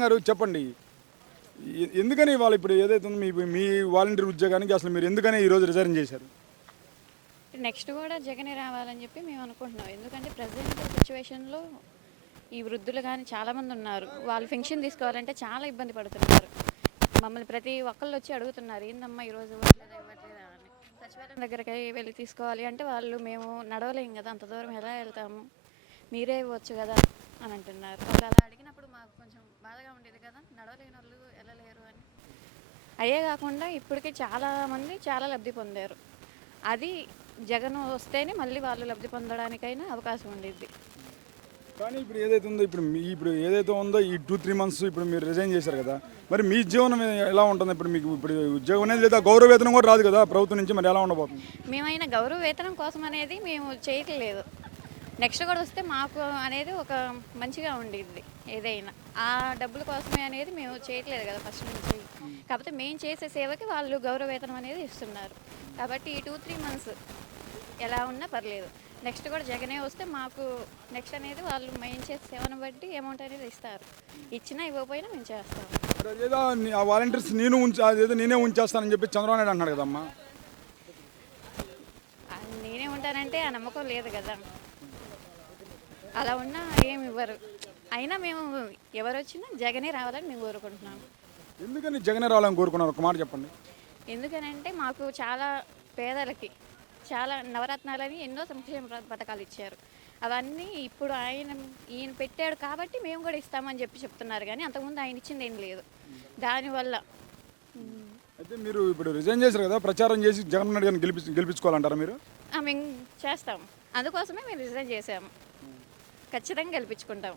గారు చెప్పండి. ఎందుకని వాళ్ళు ఇప్పుడు ఏదైతే ఉందో మీ వాలంటీర్ ఉద్యోగానికి అసలు మీరు ఎందుకని ఈరోజు రిజైన్ చేశారు? నెక్స్ట్ కూడా జగనే రావాలని చెప్పి మేము అనుకుంటున్నాం. ఎందుకంటే ప్రజెంట్ సిచ్యువేషన్లో ఈ వృద్ధులు కానీ చాలామంది ఉన్నారు. వాళ్ళు పెన్షన్ తీసుకోవాలంటే చాలా ఇబ్బంది పడుతున్నారు. మమ్మల్ని ప్రతి ఒక్కళ్ళు వచ్చి అడుగుతున్నారు, ఏందమ్మా ఈరోజు ఇవ్వట్లేదా అని. సచివాలయం దగ్గరికి వెళ్ళి తీసుకోవాలి అంటే వాళ్ళు మేము నడవలేం కదా, అంత దూరం ఎలా వెళ్తాము, మీరే ఇవ్వచ్చు కదా అని అంటున్నారు. వాళ్ళు అలా అడిగినప్పుడు మాకు కొంచెం బాధగా ఉండేది కదా, నడవలేని వాళ్ళు వెళ్ళలేరు అని. అయ్యే కాకుండా ఇప్పటికే చాలామంది చాలా లబ్ధి పొందారు. అది జగన్ వస్తేనే మళ్ళీ వాళ్ళు లబ్ధి పొందడానికైనా అవకాశం ఉండిద్ది. కానీ ఇప్పుడు ఏదైతే ఉందో ఇప్పుడు ఏదైతే ఉందో ఈ 2-3 మంత్స్ ఇప్పుడు మీరు రిజైన్ చేశారు కదా, మరి మీ జీవనం ఎలా ఉంటుంది? ఇప్పుడు మీకు ఇప్పుడు ఉద్యోగం అనేది లేదా గౌరవ వేతనం కూడా రాదు కదా ప్రభుత్వం నుంచి, మరి ఎలా ఉండబోతుంది? మేమైనా గౌరవ వేతనం కోసం అనేది మేము చేయట్లేదు. నెక్స్ట్ కూడా వస్తే మాకు అనేది ఒక మంచిగా ఉండిద్ది. ఏదైనా ఆ డబ్బుల కోసమే అనేది మేము చేయట్లేదు కదా ఫస్ట్ నుంచి. కాకపోతే మేము చేసే సేవకి వాళ్ళు గౌరవ వేతనం అనేది ఇస్తున్నారు. కాబట్టి ఈ 2-3 మంత్స్ ఎలా ఉన్నా పర్లేదు. నెక్స్ట్ కూడా జగనే వస్తే మాకు నెక్స్ట్ అనేది వాళ్ళు మేము చేసే సేవను బట్టి అమౌంట్ అనేది ఇస్తారు. ఇచ్చినా ఇవ్వకపోయినా మేము చేస్తాం. ఏదో ఆ వాలంటీర్స్ నేనే ఉంచేస్తానని చెప్పి చంద్రబాబు నాయుడు అన్నాడు కదమ్మా. నేనే ఉంటానంటే ఆ నమ్మకం లేదు కదా. అలా ఉన్నా ఏమి ఇవ్వరు. అయినా మేము ఎవరు వచ్చినా జగనే రావాలని మేము కోరుకుంటున్నాము. ఎందుకని జగనే రావాలని కోరుకున్నారు? ఒక మాట చెప్పండి. ఎందుకనంటే మాకు చాలా పేదలకి చాలా నవరత్నాలని ఎన్నో సంక్షేమ పథకాలు ఇచ్చారు. అవన్నీ ఇప్పుడు ఈయన పెట్టాడు కాబట్టి మేము కూడా ఇస్తామని చెప్తున్నారు. కానీ అంతకుముందు ఆయన ఇచ్చింది ఏం లేదు. దానివల్ల అయితే మీరు ఇప్పుడు రిజైన్ చేశారు కదా, ప్రచారం చేసి జగన్మోహన్ రెడ్డి గారిని గెలిపించుకోవాలంటారా మీరు? మేము చేస్తాం. అందుకోసమే మేము రిజైన్ చేసాము. ఖచ్చితంగా గెలిపించుకుంటాం.